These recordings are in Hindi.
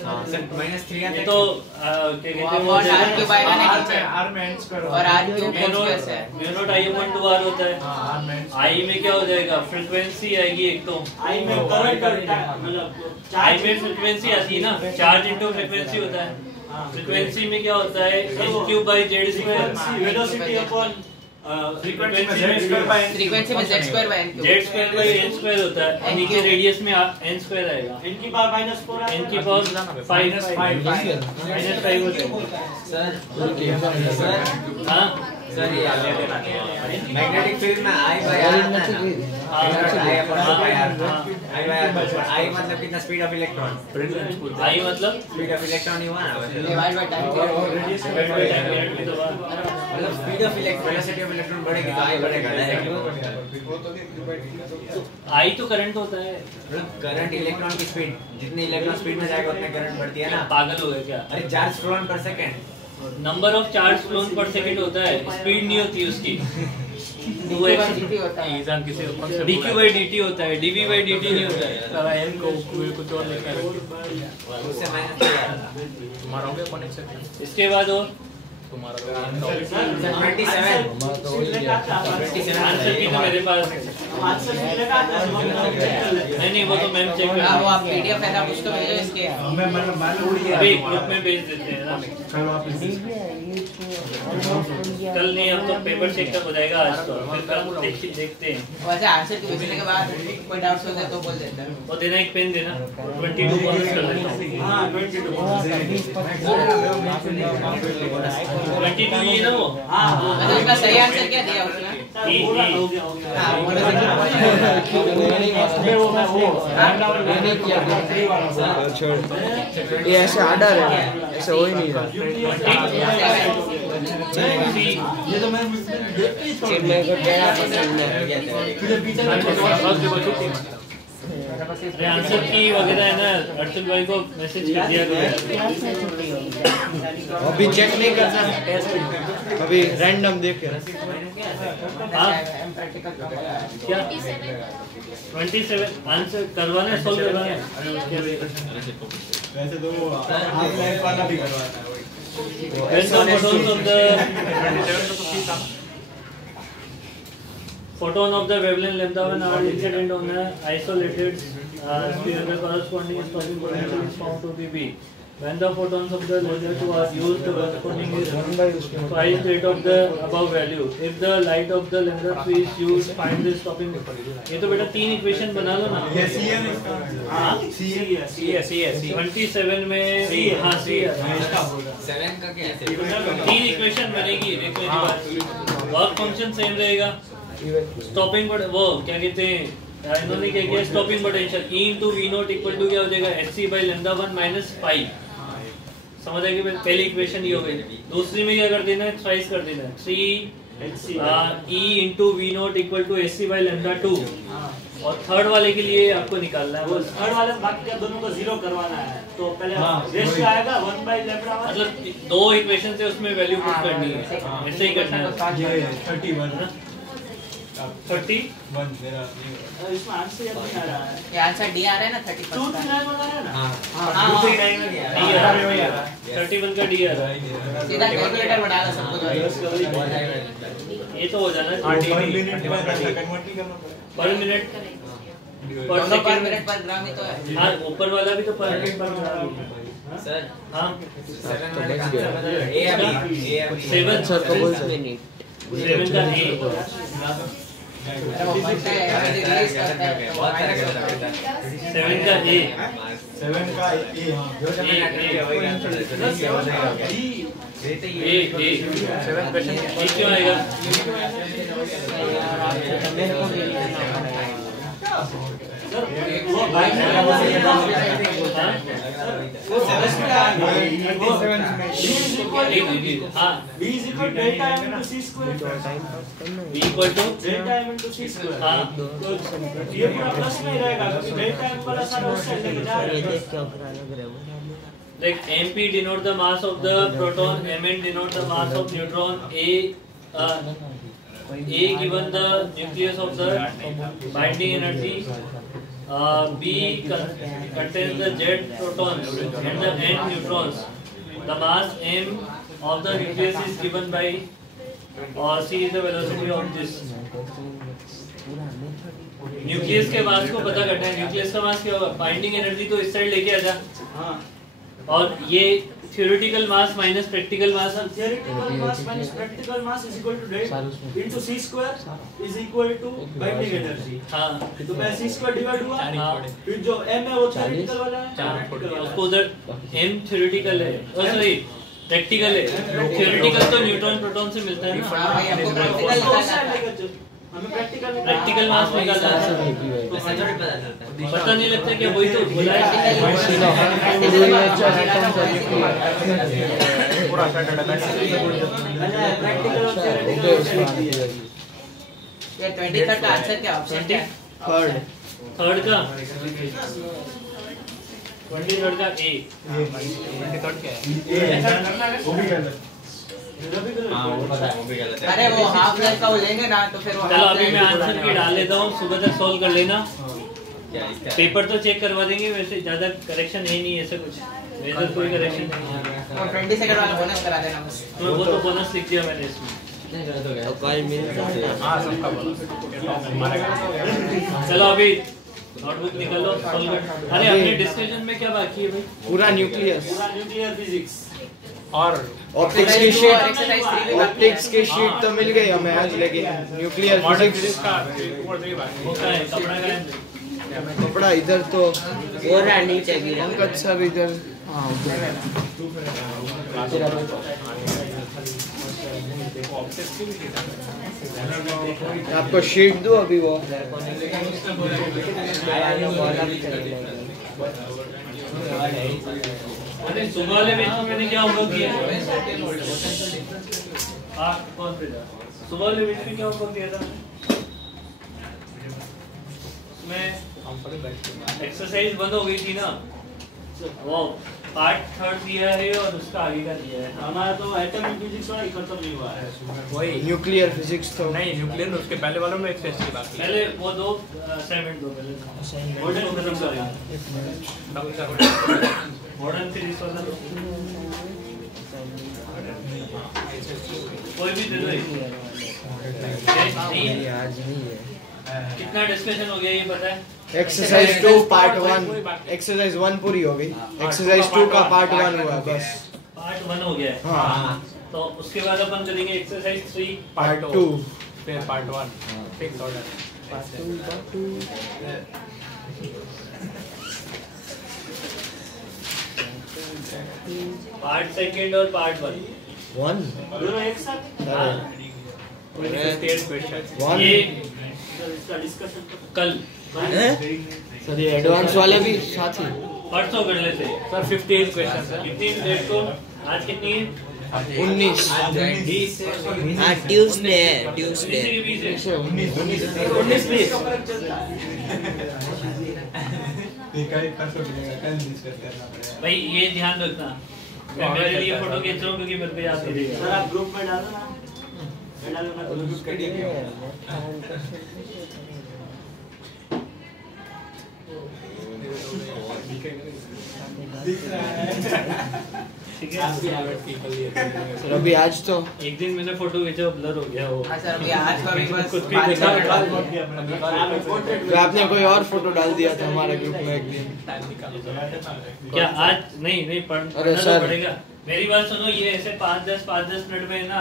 सर -3 आता है। तो क्या कहते हैं वो r क्यूब आएगा ना नीचे r में n स्क्वायर और r क्यूब कैसे है mu naught i upon 2r होता है। हां r में i में क्या हो जाएगा, फ्रीक्वेंसी आएगी एक तो i में करंट मतलब i में फ्रीक्वेंसी आती है ना, चार्ज इनटू फ्रीक्वेंसी होता है। फ्रीक्वेंसी में क्या होता है, h cube by z square velocity upon frequency में z square by n frequency में z square by n cube z square by n square होता है और नीचे रेडियस में n स्क्वायर आएगा। n की पावर -4 n की पावर -5 सर हाँ सर ये मैग्नेटिक फील्ड में I बाय R आता है ना, I मतलब कितना स्पीड ऑफ इलेक्ट्रॉन, i मतलब स्पीड ऑफ इलेक्ट्रॉन ही हुआ ना, डिवाइड बाय टाइम मतलब speed of electron velocity of electron बढ़ेगी तो I बढ़ेगा डायरेक्ट। i तो करंट होता है। मतलब करंट इलेक्ट्रॉन की स्पीड, जितनी इलेक्ट्रॉन स्पीड में जाएगा उतने करंट बढ़ती है ना। पागल हो गए क्या? अरे चार्ज फ्लोन पर second, number of charge phloem पर सेकंड होता है, स्पीड नहीं होती उसकी। dt होता है dq by dt होता है, dv by dt नहीं होता है। सारा n को कुछ और लिखा है उससे माइनस तुम्हारा हो गया कनेक्शन इसके बाद और तुम्हारा 27 आंसर भी तो मेरे पास है। नहीं वो तो मैम चेक हाँ वो कर आप पीडीएफ है ना कुछ तो भेजो इसके मैं अभी ग्रुप में भेज देते हैं ना। चलो आप कल नहीं, अब तो पेपर चेक तक हो जाएगा आज तो, फिर कल देखते हैं। वैसे आंसर की भेजने के बाद कोई डाउट्स होते तो बोल देते हैं। वो देना, एक पेन देना, 22 कॉपीज कर देता हूँ। हां 22 ये ना वो मतलब उसका सही आंसर क्या दिया उसने? पूरा हो गया हाँ ये ऐसे आर्डर है, ऐसे हो ही नहीं रहा। ये तो मैं मेरे को क्या पसंद है। आंसर की वगैरह है ना, अर्चल भाई को मैसेज कर दिया करो। अभी चेक नहीं करना टेस्ट, अभी रैंडम देख के हाँ क्या 27 आंसर करवाना है, सॉल्व करवाना है। वैसे तो वो हाफ लाइफ वाला भी करवाना है वही। Photon of the wavelength lambda 1 are incident on the isolated sphere, the corresponding stopping potential is found to be B. When the photons of the laser 2 are used, the corresponding is twice rate of the above value. If the light of the lambda 3 is used, find the stopping. ये तो बेटा तीन इक्वेशन बना लो ना। ये सी है इसका, हां सी है 27 में हाँ सी है। 7 का क्या है? तीन इक्वेशन बनेगी, देखो एक बार वर्क फंक्शन सेम रहेगा। स्टॉपिंग बट वो क्या कहते हैं, इन्होंने क्या किया, stopping potential E into V not equal to क्या हो जाएगा, hc by lambda 1 minus pi। समझ आएगी? पहली इक्वेशन ये हो गई। दूसरी में क्या कर देना है, थ्राइस कर देना है, 3 E into V not equal to hc by lambda 2। और थर्ड वाले के लिए आपको निकालना है बस। थर्ड वाले बाकी का दोनों को जीरो करवाना है, तो पहले रेशियो आएगा 1/λ। मतलब दो इक्वेशन से उसमें वैल्यू पुट करनी है, ऐसे ही करना है। ये 31 31 मेरा इसमें आंसर याद नहीं आ रहा है। ये आंसर डी आ रहा है ना 31 239 बना रहा है ना। हां 239 में गया। 31 का डी आ रहा है। सीधा कैलकुलेटर बना लो सब कुछ। ये तो हो जाना पर मिनट में कन्वर्ट नहीं करना पर मिनट पर पर सेकंड। मिनट पर ग्राम ही तो है। हाँ ऊपर वाला भी तो पर मिनट पर ग्राम है। सर हाँ 7 वाले का आंसर बता दो। ए अभी 7 सर को बोल 7 का ए, वो बनता है एवरेज रिलीज करता है तो बहुत तरह माइनस का होता है। 7 का ए 7 का ए जो जो मैंने अटेंड किया वही आंसर है। ए 7 क्वेश्चन ए क्यों आएगा? सर वो बाइक में वो 7 का वो हाँ b is equal to delta m into c square। b equal to delta m into c square। हाँ तो ये पूरा प्लस में ही रहेगा क्योंकि delta m वाला सारा उससे लेके जा रहा है। like mp denote the mass of the proton, mn denote the mass of neutron, a given the nucleus of the binding energy, B contains the Z protons and the N neutrons. The mass m of the nucleus is given by c is the velocity of this. Nucleus के मास को पता करना है। न्यूक्लियस का मास क्या होगा? बाइंडिंग एनर्जी तो इस साइड लेके आजा। और ये theoretical mass minus practical mass, theoretical mass minus practical mass is equal to that into c square is equal to binding energy। हाँ तो मैं c square डिवाइड हुआ, फिर जो m है वो theoretical वाला है, practical वाला है। उसको उधर m theoretical है, सॉरी practical है। theoretical तो न्यूट्रॉन प्रोटॉन से मिलता है ना। हमें practical मास निकालना है। पता नहीं लगता क्या वही तो बोला है। practical और theoretical ये 23rd का आंसर क्या ऑप्शन क्या है? थर्ड का 23rd का A। अरे वो हाफ प्लस का वो लेंगे ना तो फिर वो चलो अभी मैं आंसर की डाल लेता हूँ, सुबह तक सॉल्व कर लेना। पेपर तो चेक करवा देंगे, वैसे ज्यादा करेक्शन है नहीं, ऐसा कुछ मेजर कोई करेक्शन नहीं है। और 20 सेकंड वाला बोनस करा देना बस। तो वो तो बोनस लिख दिया मैंने इसमें। चलो अभी नोटबुक निकालो, सॉल्व कर। अरे अपने डिस्कशन में क्या बाकी है भाई? पूरा न्यूक्लियस न्यूक्लियर फिजिक्स और ऑप्टिक्स की शीट तो मिल गई हमें आज, लेकिन न्यूक्लियर फिजिक्स वो क्या है? कपड़ा का है? कपड़ा इधर तो और नीचे गिरा पंकज सब इधर। आपको शीट दो अभी वो। अरे सुबह वाले बेच में मैंने क्या होमवर्क किया? कौन से था? सुबह वाले बेच में क्या होमवर्क दिया था? उसमें एक्सरसाइज बंद हो गई थी ना, वो पार्ट थर्ड दिया है और उसका आगे का दिया है। हमारा तो एटॉमिक फिजिक्स वाला खत्म नहीं हुआ है। वही न्यूक्लियर फिजिक्स तो नहीं, न्यूक्लियर उसके पहले वालों में एक्सरसाइज की बात की। पहले वो दो असाइनमेंट दो पहले मॉडर्न फिजिक्स वाला, मॉडर्न फिजिक्स वाला कोई भी दे दो। आज नहीं है। कितना डिस्कशन हो गया ये पता है? एक्सरसाइज 2 पार्ट 1, एक्सरसाइज 1 पूरी हो गई, एक्सरसाइज 2 का पार्ट 1 हुआ बस। पार्ट 1 हो गया है। हाँ तो उसके बाद अपन करेंगे एक्सरसाइज 3 पार्ट 2, फिर part 1 fix order. Part second और पार्ट 1 दोनों एक साथ ये इसका डिस्कशन कल सर ये एडवांस वाले भी साथ ही परसों कर लेते हैं सर 58 क्वेश्चन सर। कितनी डेट को? आज कितनी है? 19 हां ट्यूसडे है, 20 के बीच है। 19 भाई ये ध्यान रखना, मैं मेरे लिए फोटो खींच रहा हूँ क्योंकि मेरे पे याद नहीं रहेगा। सर आप ग्रुप में डालो ना, मैं डालूंगा तो ग्रुप के लिए ठीक है। सर अभी आज तो एक दिन मैंने फोटो खींचा, ब्लर हो गया वो। हां सर अभी आज का भी बस खुद की बात दिखा कर रहा रहा फिर आपने कोई और फोटो डाल दिया था हमारे ग्रुप में एक दिन। क्या आज नहीं अरे पढ़ना तो सर। पड़ेगा। मेरी बात सुनो, ये ऐसे 5-10 मिनट में ना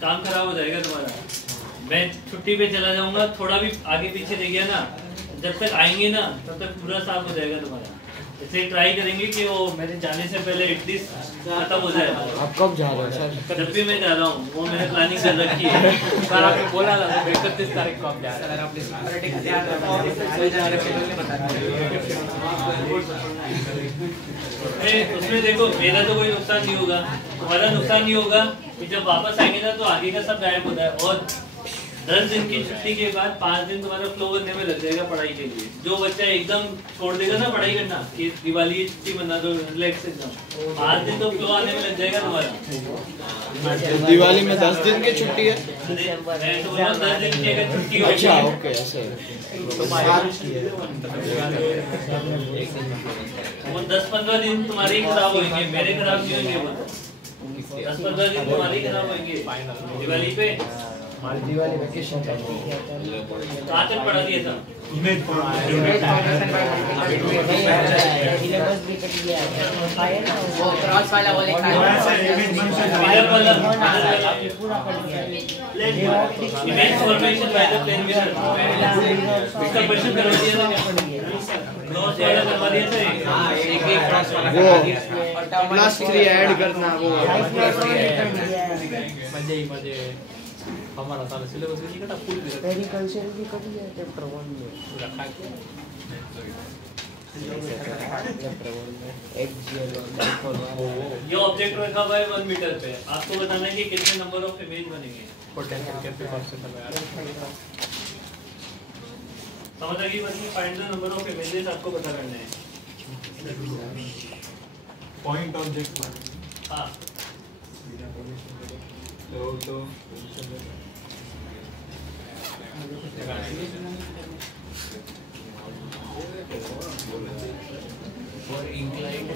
काम खराब हो जाएगा तुम्हारा। मैं छुट्टी पे चला जाऊंगा, थोड़ा भी आगे पीछे रह गया ना, जब तक आएंगे ना तब तक पूरा साफ हो जाएगा तुम्हारा। इसलिए ट्राई करेंगे कि वो मेरे जाने से पहले एटलीस्ट खत्म हो जाए। आप कब जा रहे हो सर? जब भी मैं जा रहा हूँ वो मैंने प्लानिंग कर रखी है। सर आपने बोला था 31 तारीख को आप जा रहे सर अपनी सिक्योरिटी का ध्यान रखो, सही जा रहे हैं बता उसमें देखो मेरा तो कोई नुकसान नहीं होगा, तुम्हारा नुकसान नहीं होगा कि जब वापस आएंगे ना तो आगे का सब गायब होता है। और 10 दिन की छुट्टी के बाद 5 दिन तुम्हारा फ्लो करने में लग जाएगा पढ़ाई के लिए। जो बच्चा एकदम छोड़ देगा ना पढ़ाई करना कि दिवाली की छुट्टी मना दो रिलैक्स एकदम, 5 दिन तो फ्लो आने में लग जाएगा तुम्हारा। दिवाली में 10 दिन की छुट्टी है। मैं तो बोला 10 दिन की अगर छुट्टी हो अच्छा ओके ऐसे वो 10-15 दिन तुम्हारे ही खराब होंगे, मेरे खराब नहीं होंगे। वो 10-15 दिन तुम्हारे ही खराब होंगे दिवाली पे। दिवाली वेकेशन कहाँ तक पढ़ा दिया था? वो क्रॉस वाला वो लिखा मिरर वाला image formation by the plane mirror, इसका क्वेश्चन करवा दिया था क्या? क्रॉस वाला करवा दिया था। हाँ एक क्रॉस वाला वो +3 ऐड करना वो मजे हमारा सारा सिलेबस नहीं कटा फुल एग्रीकल्चर की कटी है चैप्टर 1 में रखा है। ये ऑब्जेक्ट रखा हुआ है 1 मीटर पे, आपको बताना है कि कितने नंबर ऑफ इमेज बनेंगे। पोटेंशियल कैपेसिटी से सब यार समझ आ गई बात? Find the number of images आपको पता करना है। पॉइंट ऑब्जेक्ट हाँ तो और इंक्लाइंड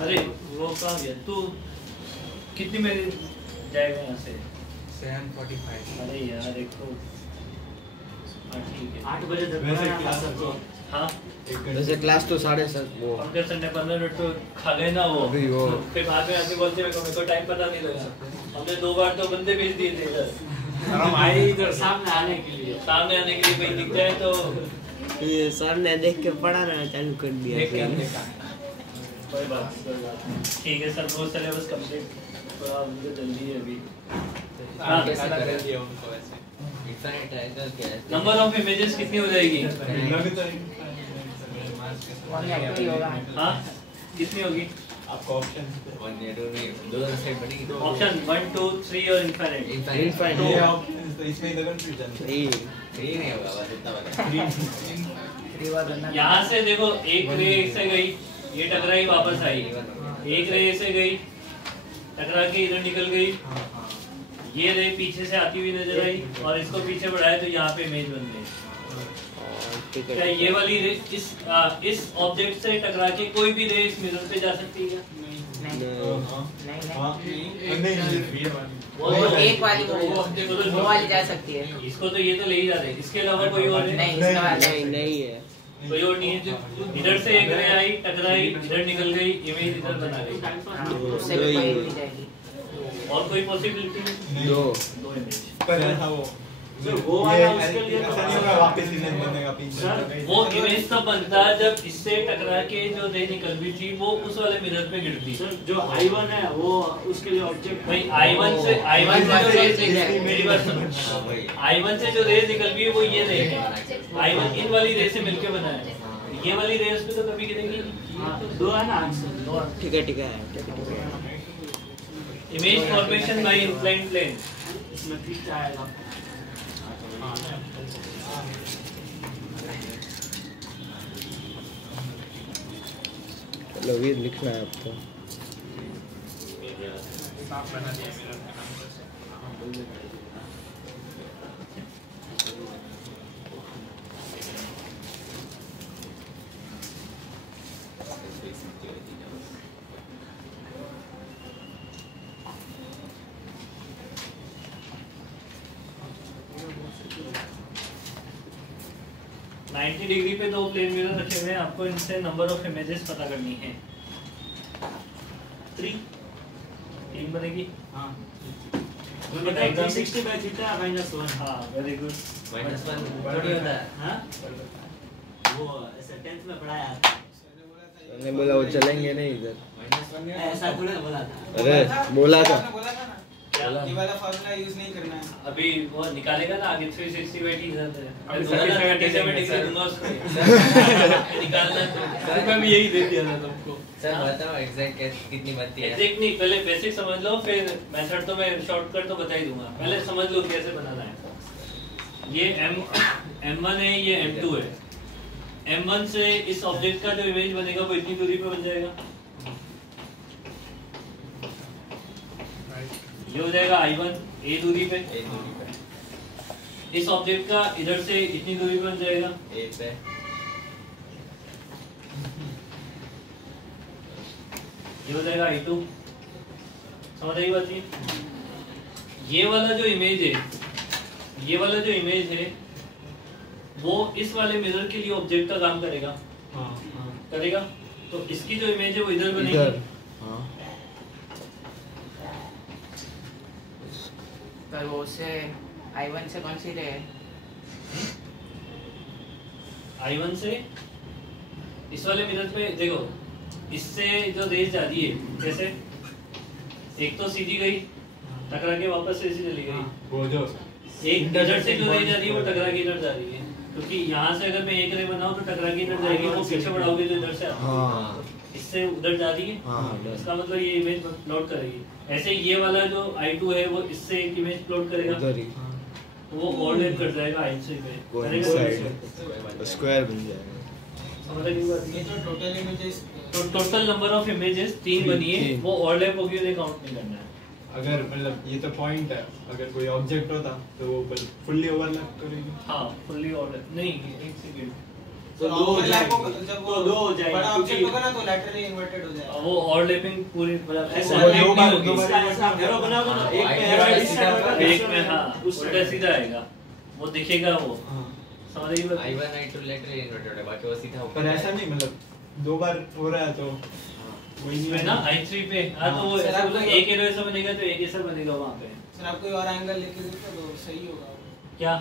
अरे वो कहाँ गया तू? कितनी में जाएगा यहाँ से? 7:45। अरे यार एक तो हाँ ठीक है 8 बजे तक वैसे पढ़ाना क्लास था सबको। हाँ वैसे क्लास तो 7:30 वो पंकज सर ने 15 मिनट तो खा गए ना वो। अभी वो फिर बाद में आके बोलते मेरे को टाइम पता नहीं लगा। हमने 2 बार तो बंदे भेज दिए थे इधर, हम आए इधर सामने आने के लिए। सामने आने के लिए कहीं दिख जाए तो ये सामने देख के पढ़ाना चालू कर दिया देख के देखा कोई बात नहीं। ठीक है सर वो सिलेबस कंप्लीट थोड़ा मुझे जल्दी है अभी। हाँ गाना कर दिया उनको ऐसे। इनफाइनाइट है तो क्या है? नंबर ऑफ इमेजेस कितनी हो जाएगी? हाँ कितनी होगी? आपको ऑप्शन 1 या 2 नहीं, 2 साइड बनेगी। ऑप्शन 1 2 3 और इनफाइनाइट। इनफाइनाइट ये ऑप्शन तो इसमें तो कंफ्यूजन 3 नहीं होगा बस इतना बता। यहाँ से देखो एक रे से गई, ये टकराई वापस आई, एक रे से गई टकरा के इधर निकल गई, ये रे पीछे से आती हुई नजर आई और इसको पीछे बढ़ाया तो यहाँ पे इमेज बन गई। क्या ये वाली रे इस ऑब्जेक्ट से टकरा के कोई भी रे इस मिरर पे जा सकती है? वो एक वाली वो वाली जा सकती है। इसको तो ये तो ले ही जा रहे हैं, इसके अलावा कोई और है? नहीं इसका वाला नहीं है कोई और नहीं है। इधर से एक रे आई टकराई इधर निकल गई, इमेज इधर बना गई। उससे भी कोई भी जाएगी। और कोई पॉसिबिलिटी? 2 इमेज। पर ऐसा वो वो वाला उसके लिए ऐसा नहीं होगा वापस इमेज बनेगा पीछे। वो इमेज तब बनता है जब इससे टकरा के जो रे निकल गई थी वो उस वाले मिरर पे गिरती। सर जो I1 है वो उसके लिए ऑब्जेक्ट भाई I1 से जो रेज निकल मेरी बात सुनो, I1 से जो रेज निकल गई है वो ये रे है, I1 इन वाली रे से मिलके बना है। ये वाली रे उस पे तो कभी गिरेगी। दो है ना आंसर। ठीक है image formation by inclined plane. इसमें ठीक आएगा। चलो वीर लिखना है अब तो। साफ बना दिया मिरर का नाम। डिग्री पे 2 प्लेन मिरर रखे हुए हैं, आपको इनसे नंबर ऑफ इमेजेस पता करनी है। 3 बनेगी। हाँ 360 by theta -1। हाँ वेरी गुड। -1 थोड़ी होता है। हाँ वो ऐसे 10th में पढ़ाया मैंने बोला वो चलेंगे नहीं इधर। -1 ऐसा थोड़ा बोला था। अरे बोला था ये वाला फॉर्मूला यूज नहीं करना है। अभी वो निकालेगा ना आगे 360 बाई t इधर अभी दूंगा ना 37 37 दूंगा उसको निकालना सर मैं भी यही दे दिया था तुमको। सर बताओ एग्जैक्ट कितनी बनती है? एग्जैक्ट नहीं, पहले बेसिक समझ लो, फिर मेथड तो मैं शॉर्टकट तो बता ही दूंगा। पहले समझ लो कैसे बनाना है। ये m1 है, ये m2 है। m1 से इस ऑब्जेक्ट का जो इमेज बनेगा वो इतनी दूरी पे बन जाएगा। ये हो जाएगा i1 a दूरी पे। इस ऑब्जेक्ट का इधर से इतनी दूरी पे बन जाएगा a पे। ये हो जाएगा i2। समझ आई बात? ये वाला जो इमेज है, ये वाला जो इमेज है वो इस वाले मिरर के लिए ऑब्जेक्ट का काम करेगा। करेगा। तो इसकी जो इमेज है वो इधर बनेगी। पर वो से I1 से कौन सी रे? I1 से इस वाले मिरर पे देखो, इससे जो रेज जा रही है कैसे, एक तो सीधी गई टकरा के वापस से ऐसी चली गई, वो जो एक इधर से जो रेज जा रही है वो टकरा के इधर जा रही है, क्योंकि यहाँ से अगर मैं एक रे बनाऊं तो टकरा के इधर जाएगी, वो पीछे बढ़ाओगे तो इधर से आती है। इससे उधर जा रही है, इसका मतलब ये इमेज प्लॉट करेगी। ऐसे ये वाला जो I2 है वो इससे एक इमेज प्लॉट करेगा, वो ओवरलैप कर जाएगा I3 पे, स्क्वायर बन जाएगा। समझ रहे हो? ये जो टोटल इमेजेस तो टोटल नंबर ऑफ इमेजेस 3 बनी है, वो ओवरलैप होगी, उन्हें काउंट नहीं करना है। अगर मतलब ये तो पॉइंट है, अगर कोई ऑब्जेक्ट होता तो वो फुल्ली ओवरलैप करेगी। हाँ फुल्ली ऑर्डर नहीं, एक सेकंड, तो दो हो जाएगा, जब वो दो हो जाएगा, बड़ा ऑब्जेक्ट क्योंकि- होगा ना तो लैटरली इन्वर्टेड हो जाएगा। वो ओवरलैपिंग पूरी मतलब ऐसा overlap नहीं नहीं होगी। होगी। ऐसा एरो बनाओगे ना, एक में आइडिया एरो वाला इस साइड होगा, एक दूसरे में हाँ उस उल्टा साइड। सीधा आएगा, वो दिखेगा वो। समझ रही बात? I1 I2 लेटरली इन्वर्टेड है, बाकी वो सीधा ऊपर पर ऐसा नहीं, मतलब 2 बार हो रहा है तो वही इसमें नहीं ना I3 पे हाँ तो वो सर, ऐसा आपको- एक एरो ऐसा बनेगा तो एक ऐसा बनेगा वहाँ पे। सर आप कोई और एंगल लेके देखो तो सही होगा। क्या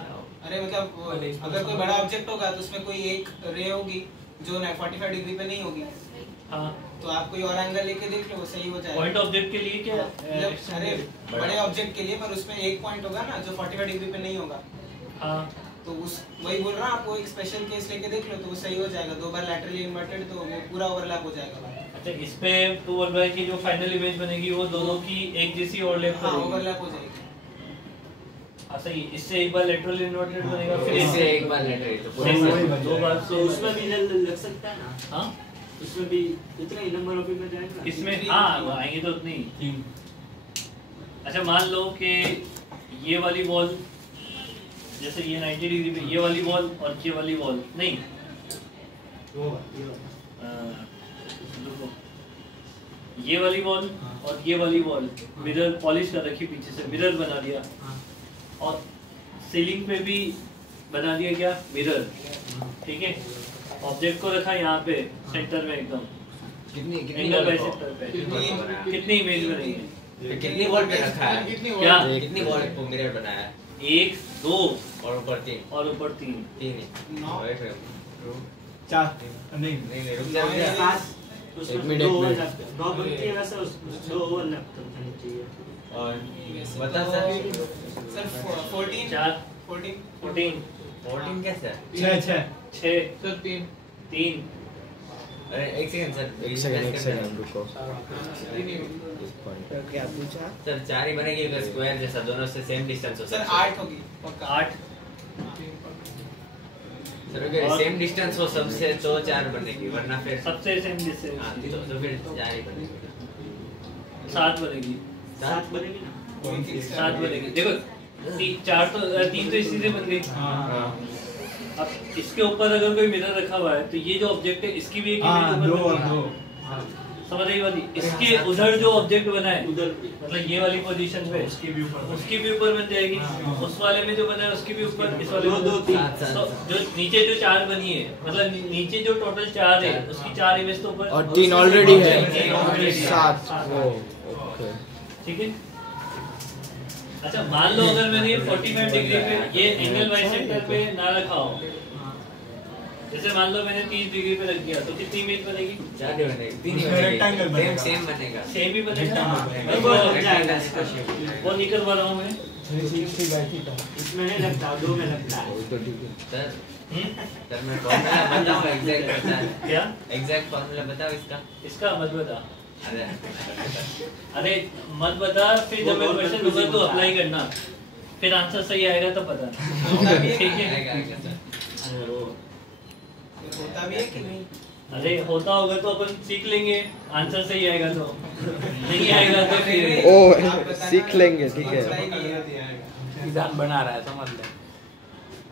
अरे मतलब अगर कोई बड़ा ऑब्जेक्ट होगा तो उसमें कोई एक रे होगी जो 45 डिग्री पे नहीं होगी, हाँ तो आप कोई और एंगल लेके देख लो, वो सही हो जाएगा। पॉइंट ऑब्जेक्ट के लिए क्या मतलब अरे बड़े ऑब्जेक्ट के लिए, पर उसमें एक पॉइंट होगा ना जो 45 डिग्री पे नहीं होगा, हाँ तो उस वही बोल रहा हूँ, आपको एक स्पेशल केस लेके देख लो तो वो सही हो जाएगा। 2 बार लैटरली इन्वर्टेड तो वो पूरा ओवरलैप हो जाएगा। अच्छा, इस पे तो बोल रहा है कि जो फाइनल इमेज बनेगी वो दोनों की एक जैसी ओवरलैप हाँ करेगी। ओवरलैप हो जाएगी। हाँ सही, इससे एक बार लेटरल इन्वर्टेड बनेगा, फिर इससे एक बार लेटरली तो पूरा सही, वही सही, बन दो जाएगा। बार तो उसमें भी लग सकता है ना, हाँ उसमें भी इतना ही नंबर ऑफ इमेज आएगा। इसमें हाँ वो आएंगे तो उतनी। अच्छा मान लो कि ये वाली वॉल, जैसे ये 90 डिग्री पे ये वाली वॉल और ये वाली वॉल नहीं, ये वाली वॉल और ये वाली वॉल मिरर पॉलिश कर रखी, पीछे से मिरर बना दिया, और सीलिंग पे भी बना दिया क्या मिरर, ठीक है। ऑब्जेक्ट को रखा यहाँ पे सेंटर में एकदम कितनी एंगल बाय वॉल सेंटर पे, कितनी कितनी इमेज बनेगी? कितनी वॉल पे रखा है? क्या कितनी वॉल को मिरर बनाया है? 1 2 और ऊपर 3 और ऊपर 3। 3 नौ। 4 नहीं नहीं रुक जा सात, उसमें एक मिनट, दो एक मिनट। ओवरलैप, 9 बनती है वैसे, दो ओवरलैप तो होनी चाहिए। और बता सर सर 14 4 14 14 14 कैसे है? 6 6 सर 3 3 अरे एक सेकंड सर एक सेकंड रुको। क्या पूछा? सर 4 ही बनेगी अगर स्क्वायर जैसा दोनों से सेम डिस्टेंस हो सर 8 होगी पक्का। 8 सर अगर और- सेम डिस्टेंस हो सबसे तो 4 बनेगी, वरना फिर सबसे सेम डिस्टेंस हाँ, तो फिर 4 ही बनेगी। 7 बनेगी, 7 बनेगी ना। 7 बनेगी। देखो 4 तो 3 तो इसी से बन गई। अब इसके ऊपर अगर कोई मिरर रखा हुआ है तो ये जो ऑब्जेक्ट है इसकी भी एक इमेज हाँ, ऊपर 2 और बनेगी। 2 समझ रही बात? इसके उधर जो ऑब्जेक्ट बना है उधर मतलब ये वाली पोजीशन पे उसकी भी ऊपर बन जाएगी, उस वाले में जो बना है उसकी भी ऊपर, इस वाले में 2 3 तो जो नीचे जो 4 बनी है मतलब नीचे जो टोटल 4 है उसकी 4 इमेज तो ऊपर और 3 ऑलरेडी है, तीन already है। 7। ओके ठीक है। अच्छा मान लो अगर मैंने ये 45 डिग्री पे ये एंगल बाइसेक्टर पे ना रखा हो, जैसे मान लो मैंने 30 डिग्री पे रख दिया तो कितनी इमेज बनेगी? ज्यादा बनेगा, तीन ही उसमें rectangle बनेगा, बनेगा। सेम बनेगा, सेम ही बनेगा। वो लग जाएगा वो नहीं करवा रहा हूँ मैं। 360 by theta। इसमें नहीं लगता, दो में लगता है। तो ठीक है। सर मैं फॉर्मूला बताऊं, एग्जैक्ट बता, क्या एग्जैक्ट फॉर्मूला बताओ इसका। इसका मत बता। अरे मत बता, फिर जब मैं क्वेश्चन दूंगा तो अप्लाई करना, फिर आंसर सही आएगा तो पता। ठीक है। आएगा सर। होता भी है कि नहीं? अरे होता होगा तो अपन सीख लेंगे, आंसर सही आएगा तो, नहीं आएगा तो फिर ओ सीख लेंगे, ठीक है। निदान बना रहा है, समझ ले।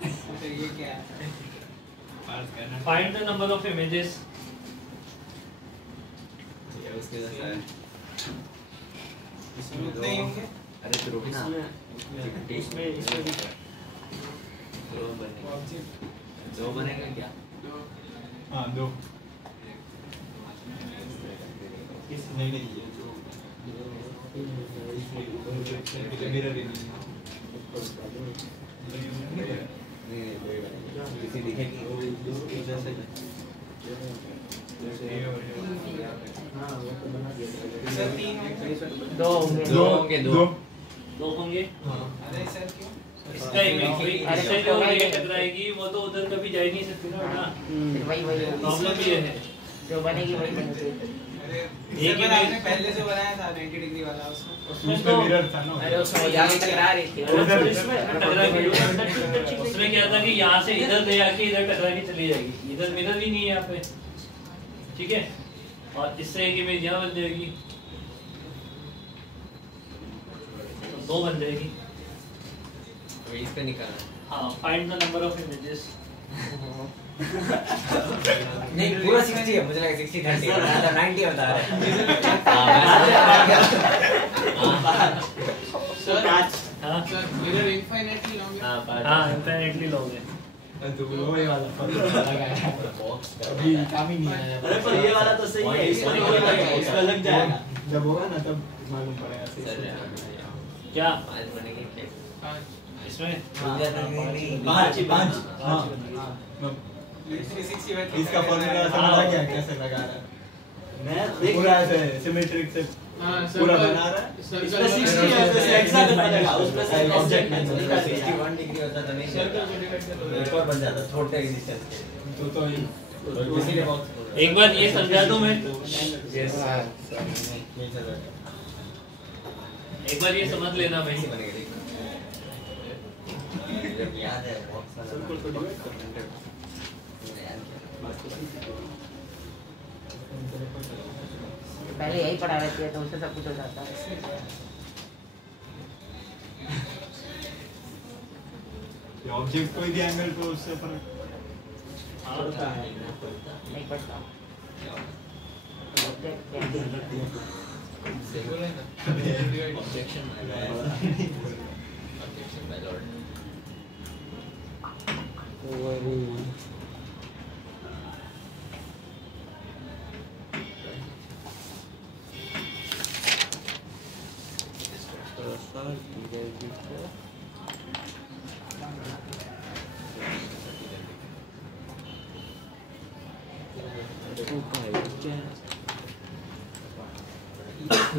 तो ये क्या है? Find the number of images. ये उसके जैसा है। इसमें उतने ही होंगे? अरे तो रुक ना, इसमें भी दो बनेगा क्या? हाँ, 2 नहीं ये जो मिरर ही नहीं किसी दिखेगी सर 3 होंगे। दो होंगे। दो होंगे, दो। दो होंगे। अरे सर क्यों? इसका इमेज इससे जो ये टकराएगी वो तो उधर कभी जा ही नहीं सकती ना बेटा। वही प्रॉब्लम ये है। जो बनेगी वही बनेगी। अरे एक सर ही आपने पहले जो बनाया था 90 डिग्री वाला उसमें उसमें उसमें तो मिरर था ना। अरे उसमें यहाँ टकरा रही थी। उसमें क्या था कि यहाँ से इधर ले आके इधर टकरा के चली जाएगी, इधर मिरर ही नहीं है यहाँ पे। ठीक है, और इससे एक इमेज यहाँ बन जाएगी, तो दो बन जाएगी। वही इस पे निकालना। हाँ, find the number of images. नहीं पूरा 60 है, मुझे लगा 60 30 बताया था, 90 बता रहा है। हाँ मिरर इनफाइनाइटली लॉन्ग है। हाँ, इनफिनिटली लोग हैं। तो वो वही वाला अभी काम ही नहीं आया। अरे पर ये वाला तो सही है, इसमें नहीं लगेगा, इसमें लग जाएगा। जब होगा ना तब मालूम पड़ेगा सर क्या आज बनेगी क्या? इसमें? पाँच। हाँ। 360 by इसका फॉर्मूला समझ आ गया कैसे लगा रहा है? मैं देख पूरा ऐसे सिमेट्रिक से पूरा बना रहा है। इसमें 60 है, उसमें हेक्सागन बनेगा, उसमें से ऑब्जेक्ट नहीं बनेगा। 61 डिग्री होता तो नहीं चलता, एक और बन जाता छोटे रेजिस्टेंस के। तो इसीलिए बहुत एक बार ये समझा दूं मैं, यस नहीं चल रहा। एक बार ये समझ लेना भाई। कैसे बनेगा देखो, जब याद है बहुत सारा पहले यही पढ़ा रहती है तो उससे सब कुछ हो जाता है। ये ऑब्जेक्ट कोई भी एंगल पे उससे फर्क पड़ता है। नहीं पढ़ता। Objection my Lord.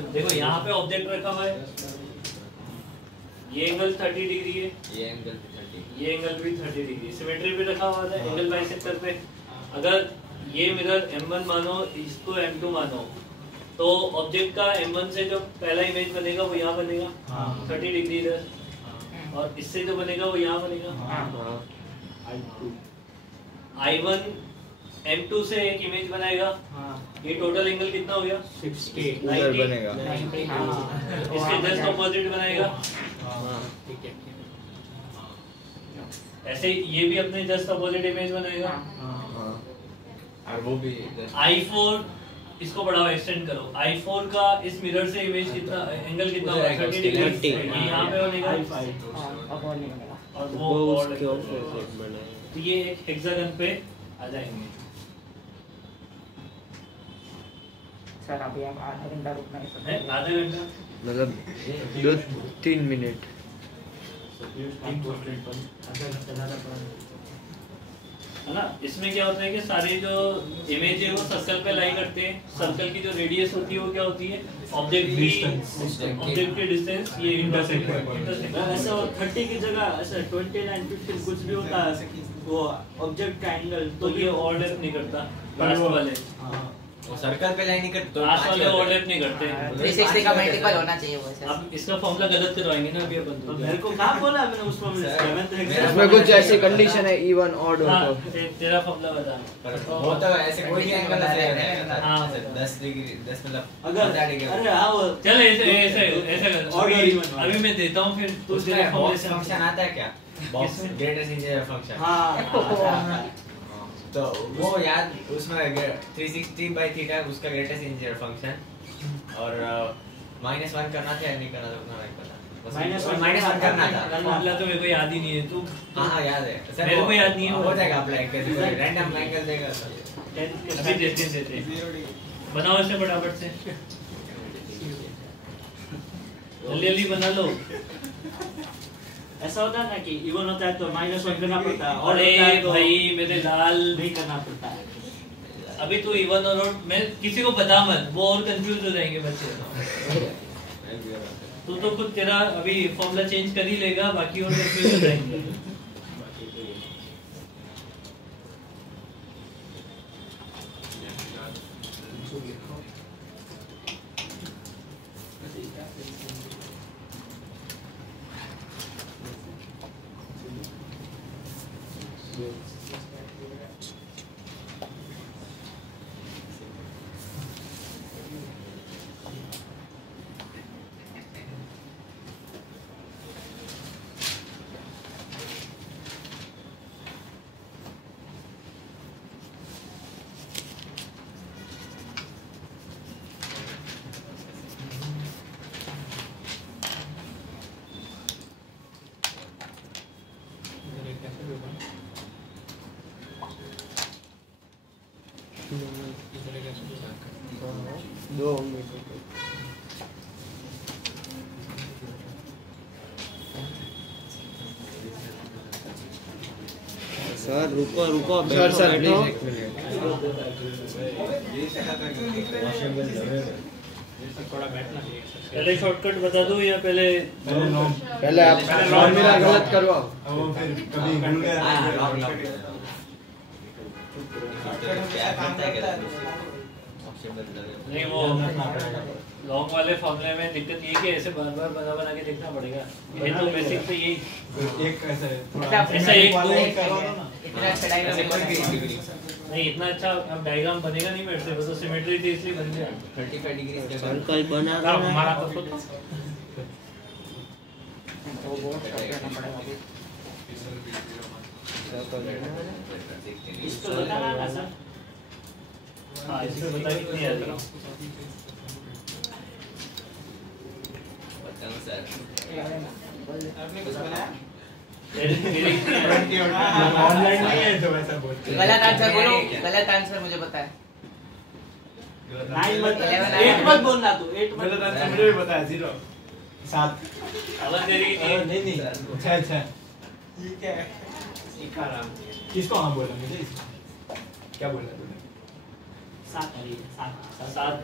देखो यहाँ पे ऑब्जेक्ट रखा हुआ है, ये एंगल 30 डिग्री है, ये एंगल भी 30, ये एंगल भी 30 डिग्री, सिमेट्री पे रखा हुआ था एंगल बाइसेक्टर पे। अगर ये मिरर M1 मानो, इसको M2 मानो, तो ऑब्जेक्ट का M1 से जो पहला इमेज बनेगा वो यहाँ बनेगा 30 डिग्री इधर, और इससे जो बनेगा वो यहाँ बनेगा। I1 M2 से एक इमेज बनाएगा, ये टोटल एंगल कितना हो गया? 60 उधर बनेगा। इसके जस्ट ऑपोजिट बनाएगा। ठीक है। ऐसे ये भी अपने जस्ट ऑपोजिट इमेज बनाएगा। और वो भी I4 इसको बढ़ाओ, एक्सटेंड करो। I4 का इस मिरर से इमेज कितना, एंगल कितना होगा? 30 डिग्री। ये यहाँ पे बनेगा और वो उसके ऑपोजिट बनाएगा। तो ये एक हेक्सागन पे आ जाएंगे। सर अभी आप आधा घंटा रुकना है। आधा घंटा मतलब 2-3 मिनट। आधा घंटा ज़्यादा पड़ा। है ना। इसमें क्या होता है कि सारे जो इमेज है वो सर्कल पे लाई करते हैं। सर्कल की जो रेडियस होती है वो क्या होती है, ऑब्जेक्ट की डिस्टेंस, ये इंटरसेक्ट। ऐसा 30 की जगह ऐसा 29 15 कुछ भी होता है वो ऑब्जेक्ट का एंगल, तो ये ओवरलैप नहीं करता लास्ट वाले। वो सर्कल पे लाइन नहीं करते, लास्ट वाले ओवरलैप नहीं करते। 360 का मल्टीपल होना चाहिए वो ऐसा। अब इसका फॉर्मूला गलत करवाएंगे ना अभी अपन। तो मेरे को कहाँ बोला मैंने उस फॉर्मूले उसमें कुछ ऐसी कंडीशन है इवन ऑड हो हाँ, तो तेरा फॉर्मूला बता। वो तो ऐसे कोई भी एंगल ऐसे हाँ। 10 डिग्री 10 मतलब अगर 15 डिग्री। अरे हाँ वो चल ऐसे कर। Order even। अभी मैं देता हूँ फिर तू उसमें तेरा बॉक्स फॉर्मूला फंक्शन आता है क्या, बॉक्स ग्रेटेस्ट इंटीजर फंक्शन। हाँ तो वो याद उसमें 360 by थीटा उसका ग्रेटेस्ट इंटीजर फंक्शन, और -1 करना था या नहीं करना था उतना नहीं पता। -1 करना था। फॉर्मूला तो मेरे को याद ही नहीं है। तू हाँ याद है सर, मेरे को याद नहीं है। हो जाएगा अप्लाई कैसे रैंडम एंगल देगा सर। अभी देते बनाओ इसे फटाफट से, जल्दी जल्दी बना लो। ऐसा होता है ना कि इवन होता है तो -1 करना पड़ता है, और अरे होता है तो भाई मेरे लाल, नहीं करना पड़ता है। अभी तू इवन और odd, मैं किसी को बता मत, वो और कंफ्यूज हो जाएंगे बच्चे। तू तो खुद तेरा अभी फॉर्मूला चेंज कर ही लेगा, बाकी और कंफ्यूज हो जाएंगे। दो होंगे सर। रुको सर प्लीज एक मिनट। पहले शॉर्टकट बता दूं या पहले आप फॉर्मूला गलत करवाओ। वो फिर कभी नहीं, वो लॉन्ग वाले फॉर्मूले में दिक्कत ये कि ऐसे बार बार बना के देखना पड़ेगा। ये तो बेसिक तो यही एक ऐसा है थोड़ा ऐसा एक दो इतना अच्छा डायग्राम नहीं, इतना अच्छा अब डायग्राम बनेगा नहीं मेरे से, वो तो सिमेट्री थी इसलिए बन गया। 35 डिग्री के सर्कल बना हमारा तो खुद इसको बताना ना सर। हाँ, इसमें बता कितनी आ रही बताओ सर। आपने कुछ बनाया? ऑनलाइन नहीं है तो वैसा बोलते गलत आंसर बोलो, गलत आंसर मुझे पता है। 9 मत 11 8 मत बोलना तू, 8 मत। गलत आंसर मुझे भी बताया 0 7 आवाज दे रही थी। नहीं अच्छा ये क्या है? किसको हाँ बोला मुझे क्या बोला तूने 7 आ रही है, 7। सात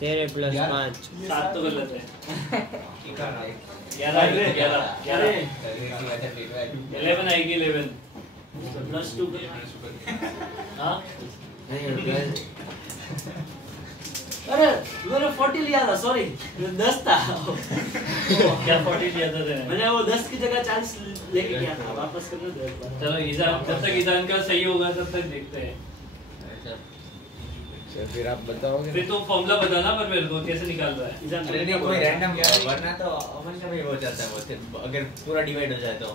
तेरे प्लस 5 सात तो गलत है। 11 11 आएगी 11 +2 हाँ अरे मैंने 40 लिया था, सॉरी 10 था। क्या 40 लिया था तेरे? मैंने वो 10 की जगह चांस लेके गया था, वापस करने दो एक बार। चलो ईजान, जब तक ईजान का सही होगा तब तक देखते हैं। फिर आप बताओगे। फिर तो फॉर्मूला बताना पर मेरे को कैसे निकाल रहा है। इजान अरे नहीं, कोई रैंडम वरना तो अमन का भी हो जाता है वो सिर्फ अगर पूरा डिवाइड हो जाए तो